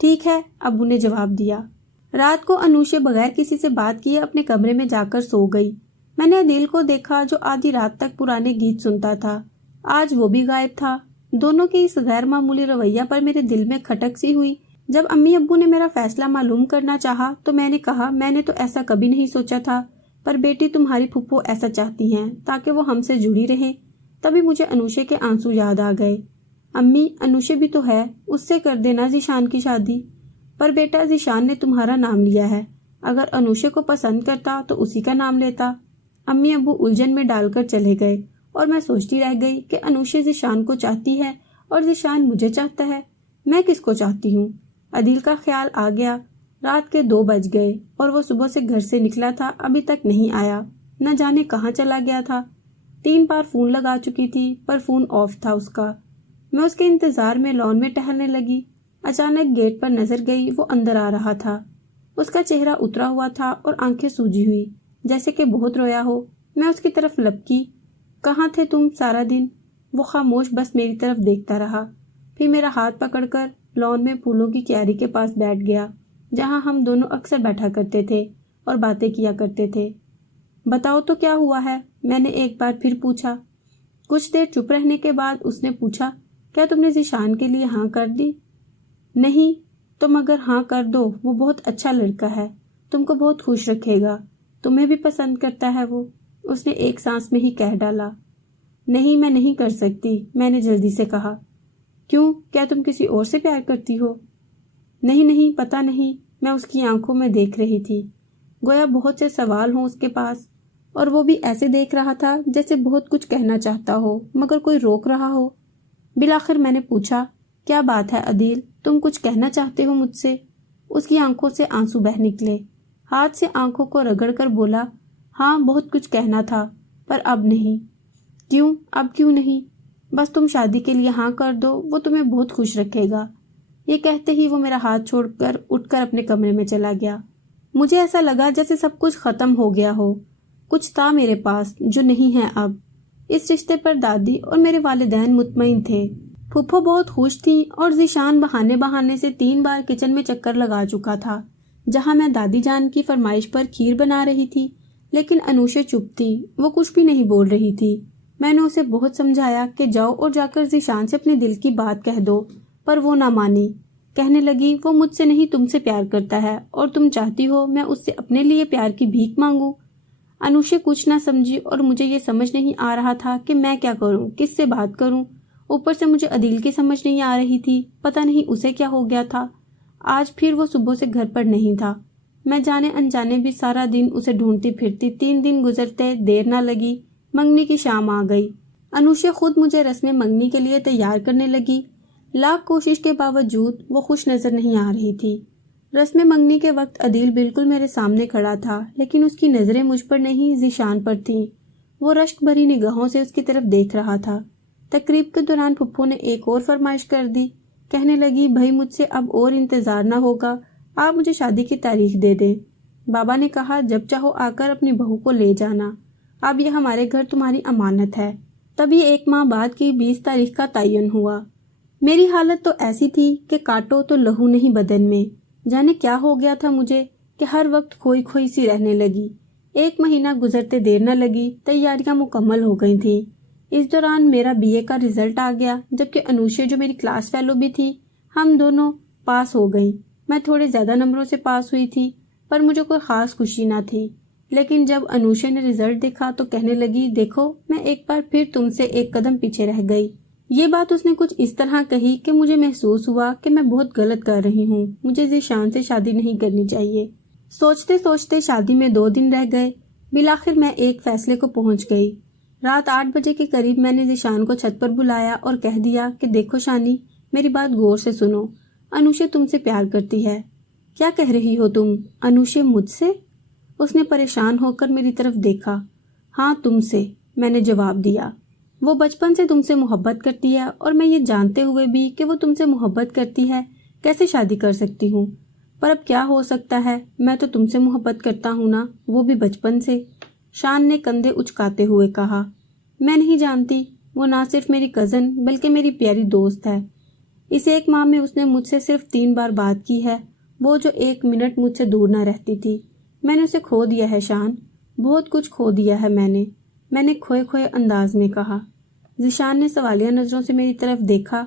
ٹھیک ہے، ابو نے جواب دیا۔ رات کو انوشے بغیر کسی سے بات کیے اپنے کمرے میں جا کر سو گئی۔ میں نے عدیل کو دیکھا جو آدھی رات تک پرانے گیت سنتا تھا، آج وہ بھی غائب تھا۔ دونوں کے اس غیر معمولی رویہ پر میرے دل میں کھٹک سی ہوئی۔ جب امی ابو نے میرا فیصلہ معلوم کرنا چاہا تو میں نے کہا میں نے تو ایسا کبھی نہیں سوچا تھا، پر بیٹی تمہاری پھپھو ایسا چاہتی ہیں تاکہ وہ ہم سے جڑی رہے۔ تبھی مجھے انوشے کے آنسو یاد آ گئے۔ امی، انوشے بھی تو ہے، اس سے کر دینا ذیشان کی شادی۔ پر بیٹا ذیشان نے تمہارا نام لیا ہے، اگر انوشے کو پسند کرتا تو اسی کا نام لیتا۔ امی ابو الجھن میں ڈال کر چلے گئے اور میں سوچتی رہ گئی کہ انوشے ذیشان کو چاہتی ہے اور ذیشان مجھے چاہتا ہے، میں کس کو چاہتی ہوں؟ عدیل کا خیال آ گیا۔ رات کے 2 بج گئے اور وہ صبح سے گھر سے نکلا تھا، ابھی تک نہیں آیا، نہ جانے کہاں چلا گیا تھا۔ 3 بار فون لگا چکی تھی پر فون آف تھا اس کا۔ میں اس کے انتظار میں لان میں ٹہلنے لگی۔ اچانک گیٹ پر نظر گئی، وہ اندر آ رہا تھا۔ اس کا چہرہ اترا ہوا تھا اور آنکھیں سوجی ہوئی جیسے کہ بہت رویا ہو۔ میں اس کی طرف لپکی۔ کہاں تھے تم سارا دن؟ وہ خاموش بس میری طرف دیکھتا رہا، پھر میرا ہاتھ پکڑ کر لان میں پھولوں کی کیاری کے پاس بیٹھ گیا، جہاں ہم دونوں اکثر بیٹھا کرتے تھے اور باتیں کیا کرتے تھے۔ بتاؤ تو کیا ہوا ہے؟ میں نے ایک بار پھر پوچھا۔ کچھ دیر چپ رہنے کے بعد اس نے پوچھا، کیا تم نے ذیشان کے لیے ہاں کر دی؟ نہیں، تم اگر ہاں کر دو، وہ بہت اچھا لڑکا ہے، تم کو بہت خوش رکھے گا، تمہیں بھی پسند کرتا ہے وہ، اس نے ایک سانس میں ہی کہہ ڈالا۔ نہیں، میں نہیں کر سکتی، میں نے جلدی سے کہا۔ کیوں؟ کیا تم کسی اور سے پیار کرتی ہو؟ نہیں، پتہ نہیں، میں اس کی آنکھوں میں دیکھ رہی تھی، گویا بہت سے سوال ہوں اس کے پاس، اور وہ بھی ایسے دیکھ رہا تھا جیسے بہت کچھ کہنا چاہتا ہو مگر کوئی روک رہا ہو۔ بالآخر میں نے پوچھا، کیا بات ہے عدیل، تم کچھ کہنا چاہتے ہو مجھ سے؟ اس کی آنکھوں سے آنسو بہہ نکلے، ہاتھ سے آنکھوں کو رگڑ کر بولا، ہاں بہت کچھ کہنا تھا، پر اب نہیں۔ کیوں؟ اب کیوں نہیں؟ بس تم شادی کے لیے ہاں کر دو، وہ تمہیں بہت خوش رکھے گا۔ یہ کہتے ہی وہ میرا ہاتھ چھوڑ کر اٹھ کر اپنے کمرے میں چلا گیا۔ مجھے ایسا لگا جیسے سب کچھ ختم ہو گیا ہو، کچھ تھا میرے پاس جو نہیں ہے اب۔ اس رشتے پر دادی اور میرے والدین مطمئن تھے، پھپھو بہت خوش تھیں اور ذیشان بہانے سے 3 بار کچن میں چکر لگا چکا تھا، جہاں میں دادی جان کی فرمائش پر کھیر بنا رہی تھی، لیکن انوشے چپ تھی، وہ کچھ بھی نہیں بول رہی تھی۔ میں نے اسے بہت سمجھایا کہ جاؤ اور جا کر ذیشان سے اپنے دل کی بات کہہ دو، پر وہ نہ مانی۔ کہنے لگی، وہ مجھ سے نہیں تم سے پیار کرتا ہے اور تم چاہتی ہو میں اس سے اپنے لیے پیار کی بھیک مانگوں۔ انوشے کچھ نہ سمجھی اور مجھے یہ سمجھ نہیں آ رہا تھا کہ میں کیا کروں، کس سے بات کروں۔ اوپر سے مجھے عدیل کی سمجھ نہیں آ رہی تھی، پتہ نہیں اسے کیا ہو گیا تھا۔ آج پھر وہ صبح سے گھر پر نہیں تھا۔ میں جانے انجانے بھی سارا دن اسے ڈھونڈتی پھرتی، 3 دن گزرتے، دیر نہ لگی، منگنی کی شام آ گئی۔ انوشے خود مجھے رسم منگنی کے لیے تیار کرنے لگی، لاکھ کوشش کے باوجود وہ خوش نظر نہیں آ رہی تھی۔ رسم منگنی کے وقت عدیل بالکل میرے سامنے کھڑا تھا، لیکن اس کی نظریں مجھ پر نہیں ذیشان پر تھیں۔ وہ رشک بھری نگاہوں سے اس کی طرف دیکھ رہا تھا۔ تقریب کے دوران پھپھو نے ایک اور فرمائش کر دی، کہنے لگی، بھائی مجھ سے اب اور انتظار نہ ہوگا، آپ مجھے شادی کی تاریخ دے دیں۔ بابا نے کہا، جب چاہو آ کر اپنی بہو کو لے جانا، اب یہ ہمارے گھر تمہاری امانت ہے۔ تبھی 1 ماہ بعد کی 20 تاریخ کا تعین ہوا۔ میری حالت تو ایسی تھی کہ کاٹو تو لہو نہیں بدن میں، جانے کیا ہو گیا تھا مجھے کہ ہر وقت کھوئی کھوئی سی رہنے لگی۔ 1 مہینہ گزرتے دیر نہ لگی، تیاریاں مکمل ہو گئی تھیں۔ اس دوران میرا BA کا رزلٹ آ گیا، جبکہ انوشے جو میری کلاس فیلو بھی تھی، ہم دونوں پاس ہو گئیں۔ میں تھوڑے زیادہ نمبروں سے پاس ہوئی تھی، پر مجھے کوئی خاص خوشی نہ تھی۔ لیکن جب انوشے نے رزلٹ دیکھا تو کہنے لگی، دیکھو میں ایک بار پھر تم سے 1 قدم پیچھے رہ گئی۔ یہ بات اس نے کچھ اس طرح کہی کہ مجھے محسوس ہوا کہ میں بہت غلط کر رہی ہوں، مجھے ذیشان سے شادی نہیں کرنی چاہیے۔ سوچتے سوچتے شادی میں 2 دن رہ گئے، بالآخر میں ایک فیصلے کو پہنچ گئی۔ رات 8 بجے کے قریب میں نے ذیشان کو چھت پر بلایا اور کہہ دیا کہ دیکھو شانی، میری بات غور سے سنو، انوشے تم سے پیار کرتی ہے۔ کیا کہہ رہی ہو تم؟ انوشے مجھ سے؟ اس نے پریشان ہو کر میری طرف دیکھا۔ ہاں تم سے، میں نے جواب دیا۔ وہ بچپن سے تم سے محبت کرتی ہے اور میں یہ جانتے ہوئے بھی کہ وہ تم سے محبت کرتی ہے کیسے شادی کر سکتی ہوں؟ پر اب کیا ہو سکتا ہے، میں تو تم سے محبت کرتا ہوں نا، وہ بھی بچپن سے۔ شان نے کندھے اچکاتے ہوئے کہا، میں نہیں جانتی، وہ نہ صرف میری کزن بلکہ میری پیاری دوست ہے۔ اس ایک ماہ میں اس نے مجھ سے صرف 3 بار بات کی ہے، وہ جو 1 منٹ مجھ سے دور نہ رہتی تھی۔ میں نے اسے کھو دیا ہے شان، بہت کچھ کھو دیا ہے میں نے کھوئے کھوئے انداز میں کہا۔ ذیشان نے سوالیہ نظروں سے میری طرف دیکھا۔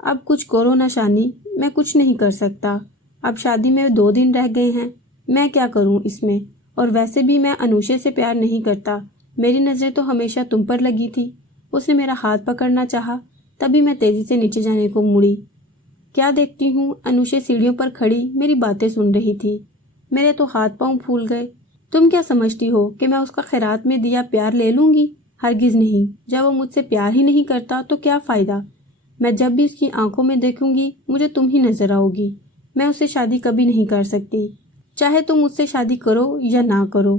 اب کچھ کرو نہ شانی، میں کچھ نہیں کر سکتا، اب شادی میں 2 دن رہ گئے ہیں، میں کیا کروں اس میں؟ اور ویسے بھی میں انوشے سے پیار نہیں کرتا، میری نظریں تو ہمیشہ تم پر لگی تھی۔ اس نے میرا ہاتھ پکڑنا چاہا، تبھی میں تیزی سے نیچے جانے کو مڑی۔ کیا دیکھتی ہوں، انوشے سیڑھیوں پر کھڑی میری باتیں سن رہی تھی۔ میرے تو ہاتھ پاؤں پھول گئے۔ تم کیا سمجھتی ہو کہ میں اس کا خیرات میں دیا پیار لے لوں گی؟ ہرگز نہیں، جب وہ مجھ سے پیار ہی نہیں کرتا تو کیا فائدہ؟ میں جب بھی اس کی آنکھوں میں دیکھوں گی مجھے تم ہی نظر آؤ گی۔ میں اس سے شادی کبھی نہیں کر سکتی، چاہے تم مجھ سے شادی کرو یا نہ کرو۔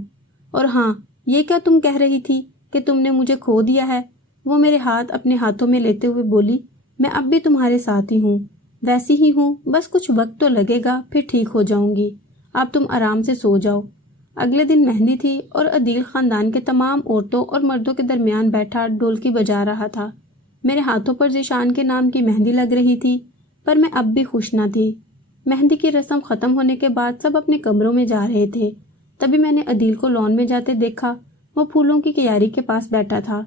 اور ہاں، یہ کیا تم کہہ رہی تھی کہ تم نے مجھے کھو دیا ہے؟ وہ میرے ہاتھ اپنے ہاتھوں میں لیتے ہوئے بولی، میں اب بھی تمہارے ساتھ ہی ہوں، ویسی ہی ہوں، بس کچھ وقت تو لگے گا، پھر ٹھیک ہو جاؤں گی۔ اب تم آرام سے سو جاؤ۔ اگلے دن مہندی تھی اور عدیل خاندان کے تمام عورتوں اور مردوں کے درمیان بیٹھا ڈھولکی بجا رہا تھا۔ میرے ہاتھوں پر ذیشان کے نام کی مہندی لگ رہی تھی، پر میں اب بھی خوش نہ تھی۔ مہندی کی رسم ختم ہونے کے بعد سب اپنے کمروں میں جا رہے تھے، تبھی میں نے عدیل کو لان میں جاتے دیکھا۔ وہ پھولوں کی کیاری کے پاس بیٹھا تھا۔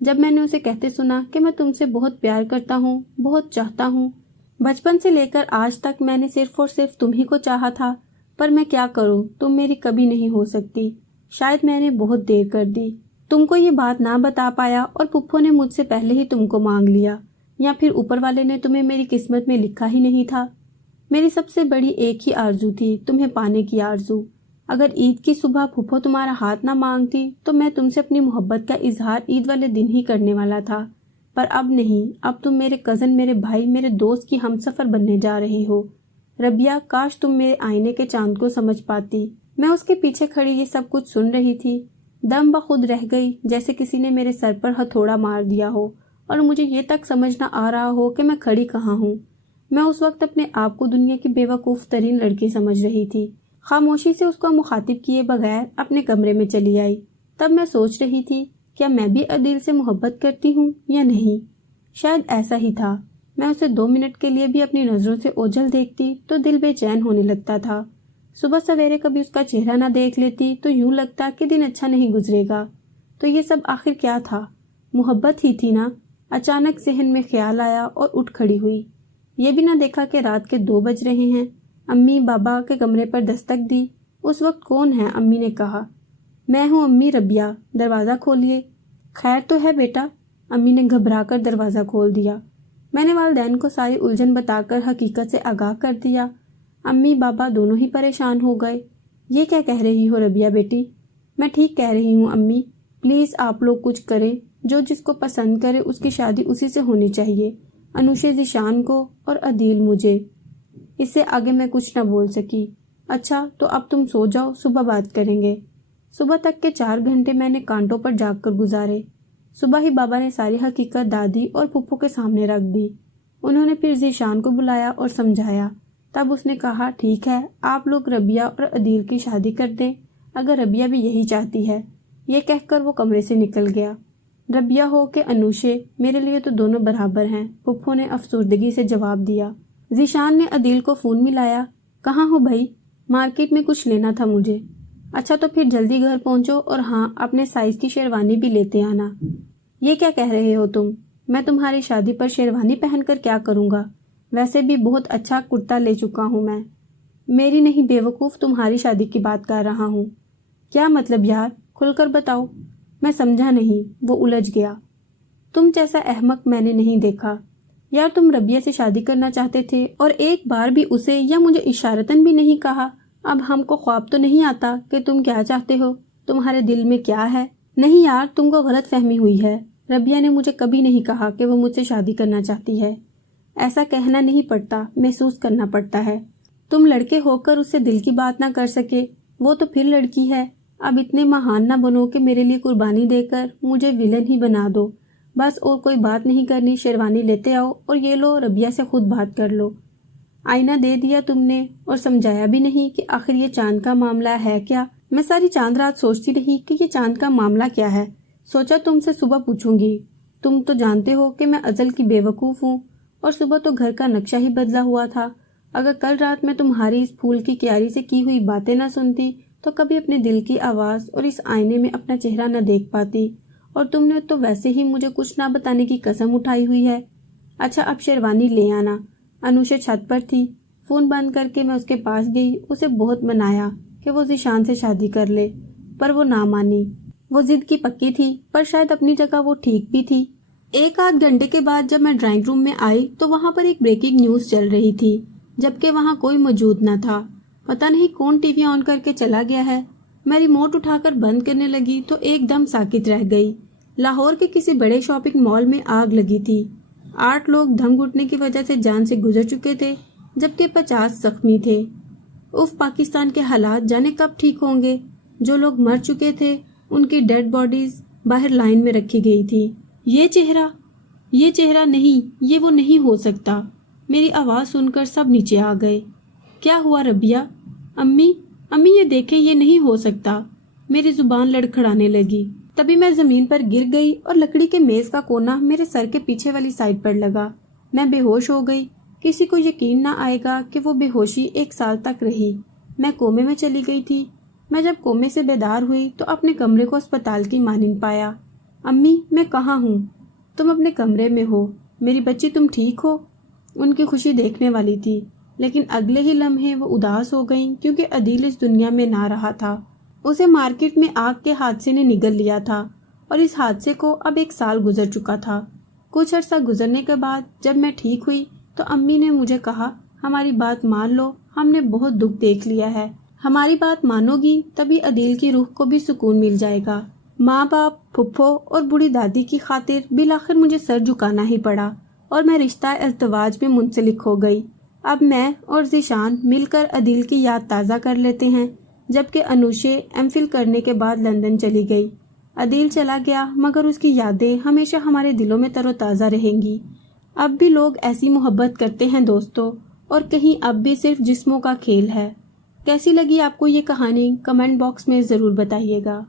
جب میں نے اسے کہتے سنا کہ میں تم سے بہت پیار کرتا ہوں، بہت چاہتا ہوں، بچپن سے لے کر آج تک میں نے صرف اور صرف تم ہی کو چاہا تھا، پر میں کیا کروں، تم میری کبھی نہیں ہو سکتی۔ شاید میں نے بہت دیر کر دی، تم کو یہ بات نہ بتا پایا، اور پھپھو نے مجھ سے پہلے ہی تم کو مانگ لیا، یا پھر اوپر والے نے تمہیں میری قسمت میں لکھا ہی نہیں تھا۔ میری سب سے بڑی ایک ہی آرزو تھی، تمہیں پانے کی آرزو۔ اگر عید کی صبح پھپھو تمہارا ہاتھ نہ مانگتی تو میں تم سے اپنی محبت کا اظہار عید والے دن ہی کرنے والا تھا، پر اب نہیں، اب تم میرے کزن، میرے بھائی، میرے دوست کی ہمسفر بننے جا رہی ہو۔ ربیہ، کاش تم میرے آئینے کے چاند کو سمجھ پاتی۔ میں اس کے پیچھے کھڑی یہ سب کچھ سن رہی تھی، دم بخود رہ گئی، جیسے کسی نے میرے سر پر ہتھوڑا مار دیا ہو اور مجھے یہ تک سمجھ نہ آ رہا ہو کہ میں کھڑی کہاں ہوں۔ میں اس وقت اپنے آپ کو دنیا کی بے وقوف ترین لڑکی سمجھ رہی تھی۔ خاموشی سے اس کو مخاطب کیے بغیر اپنے کمرے میں چلی آئی۔ تب میں سوچ رہی تھی، کیا میں بھی عدیل سے محبت کرتی ہوں یا نہیں؟ شاید ایسا ہی تھا۔ میں اسے 2 منٹ کے لیے بھی اپنی نظروں سے اوجھل دیکھتی تو دل بے چین ہونے لگتا تھا۔ صبح سویرے کبھی اس کا چہرہ نہ دیکھ لیتی تو یوں لگتا کہ دن اچھا نہیں گزرے گا۔ تو یہ سب آخر کیا تھا؟ محبت ہی تھی نا؟ اچانک ذہن میں خیال آیا اور اٹھ کھڑی ہوئی۔ یہ بھی نہ دیکھا کہ رات کے 2 بج رہے ہیں۔ امی بابا کے کمرے پر دستک دی۔ اس وقت کون ہے؟ امی نے کہا۔ میں ہوں امی، ربیہ، دروازہ کھولیے۔ خیر تو ہے بیٹا؟ امی نے گھبرا کر دروازہ کھول دیا۔ میں نے والدین کو ساری الجھن بتا کر حقیقت سے آگاہ کر دیا۔ امی بابا دونوں ہی پریشان ہو گئے۔ یہ کیا کہہ رہی ہو ربیہ بیٹی؟ میں ٹھیک کہہ رہی ہوں امی، پلیز آپ لوگ کچھ کریں، جو جس کو پسند کرے اس کی شادی اسی سے ہونی چاہیے، انوشے ذیشان کو اور عدیل مجھے۔ اس سے آگے میں کچھ نہ بول سکی۔ اچھا تو اب تم سو جاؤ، صبح بات کریں گے۔ صبح تک کے 4 گھنٹے میں نے کانٹوں پر جاگ کر گزارے۔ صبح ہی بابا نے ساری حقیقت دادی اور پھپھو کے سامنے رکھ دی۔ انہوں نے پھر ذیشان کو بلایا اور سمجھایا۔ تب اس نے کہا، ٹھیک ہے، آپ لوگ ربیہ اور عدیل کی شادی کر دیں، اگر ربیہ بھی یہی چاہتی ہے۔ یہ کہہ کر وہ کمرے سے نکل گیا۔ ربیہ ہو کہ انوشے، میرے لیے تو دونوں برابر ہیں، پھپھو نے افسردگی سے جواب دیا۔ ذیشان نے عدیل کو فون ملایا۔ کہاں ہو بھائی؟ مارکیٹ میں کچھ لینا تھا مجھے۔ اچھا تو پھر جلدی گھر پہنچو، اور ہاں، اپنے سائز کی شیروانی بھی لیتے آنا۔ یہ کیا کہہ رہے ہو تم؟ میں تمہاری شادی پر شیروانی پہن کر کیا کروں گا؟ ویسے بھی بہت اچھا کرتا لے چکا ہوں میں۔ میری نہیں بے وقوف، تمہاری شادی کی بات کر رہا ہوں۔ کیا مطلب یار؟ کھل کر بتاؤ۔ میں سمجھا نہیں، وہ الجھ گیا۔ تم جیسا احمق میں نے نہیں دیکھا۔ یار تم ربیہ سے شادی کرنا چاہتے تھے اور ایک بار بھی اسے یا مجھے اشارتاً بھی نہیں کہا۔ اب ہم کو خواب تو نہیں آتا کہ تم کیا چاہتے ہو، تمہارے دل میں کیا ہے؟ نہیں یار، تم کو غلط فہمی ہوئی ہے۔ ربیہ نے مجھے کبھی نہیں کہا کہ وہ مجھ سے شادی کرنا چاہتی ہے۔ ایسا کہنا نہیں پڑتا، محسوس کرنا پڑتا ہے۔ تم لڑکے ہو کر اس سے دل کی بات نہ کر سکے، وہ تو پھر لڑکی ہے۔ اب اتنے مہان نہ بنو کہ میرے لیے قربانی دے کر مجھے ویلن ہی بنا دو۔ بس اور کوئی بات نہیں کرنی، شیروانی لیتے آؤ اور یہ لو، ربیہ سے خود بات کر لو۔ آئینہ دے دیا تم نے اور سمجھایا بھی نہیں کہ آخر یہ چاند کا معاملہ ہے کیا۔ میں ساری چاند رات سوچتی رہی کہ یہ چاند کا معاملہ کیا ہے۔ سوچا تم سے صبح پوچھوں گی۔ تم تو جانتے ہو کہ میں ازل کی بے وقوف ہوں اور صبح تو گھر کا نقشہ ہی بدلا ہوا تھا۔ اگر کل رات میں تمہاری اس پھول کی کیاری سے کی ہوئی باتیں نہ سنتی تو کبھی اپنے دل کی آواز اور اس آئینے میں اپنا چہرہ نہ دیکھ پاتی، اور تم نے تو ویسے ہی مجھے کچھ نہ بتانے کی قسم اٹھائی ہوئی ہے۔ اچھا اب شیروانی لے آنا۔ انوشا چھت پر تھی۔ فون بند کر کے میں اس کے پاس گئی، اسے بہت منایا کہ وہ ذیشان سے شادی کر لے، پر وہ نہ مانی۔ وہ ضد کی پکی تھی، پر شاید اپنی جگہ وہ ٹھیک بھی تھی۔ ایک آدھ گھنٹے کے بعد جب میں ڈرائنگ روم میں آئی تو وہاں پر ایک بریکنگ نیوز چل رہی تھی، جبکہ وہاں کوئی موجود نہ تھا۔ پتہ نہیں کون ٹی وی آن کر کے چلا گیا ہے۔ میں ریموٹ اٹھا کر بند کرنے لگی تو ایک دم ساکت رہ گئی۔ لاہور کے کسی بڑے شاپنگ مال میں آگ لگی تھی۔ 8 لوگ دھم گھٹنے کی وجہ سے جان سے گزر چکے تھے، جبکہ 50 زخمی تھے۔ پاکستان کے حالات جانے کب ٹھیک ہوں گے۔ جو لوگ مر چکے تھے ان کی ڈیڈ باڈیز باہر لائن میں رکھی گئی تھی۔ یہ چہرہ نہیں، یہ وہ نہیں ہو سکتا۔ میری آواز سن کر سب نیچے آ گئے۔ کیا ہوا ربیہ؟ امی یہ دیکھیں، یہ نہیں ہو سکتا۔ میری زبان لڑکھڑانے لگی۔ تبھی میں زمین پر گر گئی اور لکڑی کے میز کا کونا میرے سر کے پیچھے والی سائڈ پر لگا۔ میں بے ہوش ہو گئی۔ کسی کو یقین نہ آئے گا کہ وہ بے ہوشی 1 سال تک رہی۔ میں کومے میں چلی گئی تھی۔ میں جب کومے سے بیدار ہوئی تو اپنے کمرے کو اسپتال کی مانند پایا۔ امی میں کہاں ہوں؟ تم اپنے کمرے میں ہو۔ میری بچی تم ٹھیک ہو؟ ان کی خوشی دیکھنے والی تھی، لیکن اگلے ہی لمحے وہ اداس ہو گئیں کیونکہ عدیل اس دنیا میں نہ رہا تھا۔ اسے مارکیٹ میں آگ کے حادثے نے نگل لیا تھا، اور اس حادثے کو اب 1 سال گزر چکا تھا۔ کچھ عرصہ گزرنے کے بعد جب میں ٹھیک ہوئی تو امی نے مجھے کہا، ہماری بات مان لو، ہم نے بہت دکھ دیکھ لیا ہے۔ ہماری بات مانو گی تبھی عدیل کی روح کو بھی سکون مل جائے گا۔ ماں باپ، پھپھو اور بوڑھی دادی کی خاطر بالآخر مجھے سر جھکانا ہی پڑا اور میں رشتہ ازدواج میں منسلک ہو گئی۔ اب میں اور ذیشان مل کر عدیل کی یاد تازہ کر لیتے ہیں، جبکہ انوشے ایم فل کرنے کے بعد لندن چلی گئی۔ عدیل چلا گیا، مگر اس کی یادیں ہمیشہ ہمارے دلوں میں تر و تازہ رہیں گی۔ اب بھی لوگ ایسی محبت کرتے ہیں دوستو، اور کہیں اب بھی صرف جسموں کا کھیل ہے۔ کیسی لگی آپ کو یہ کہانی؟ کمنٹ باکس میں ضرور بتائیے گا۔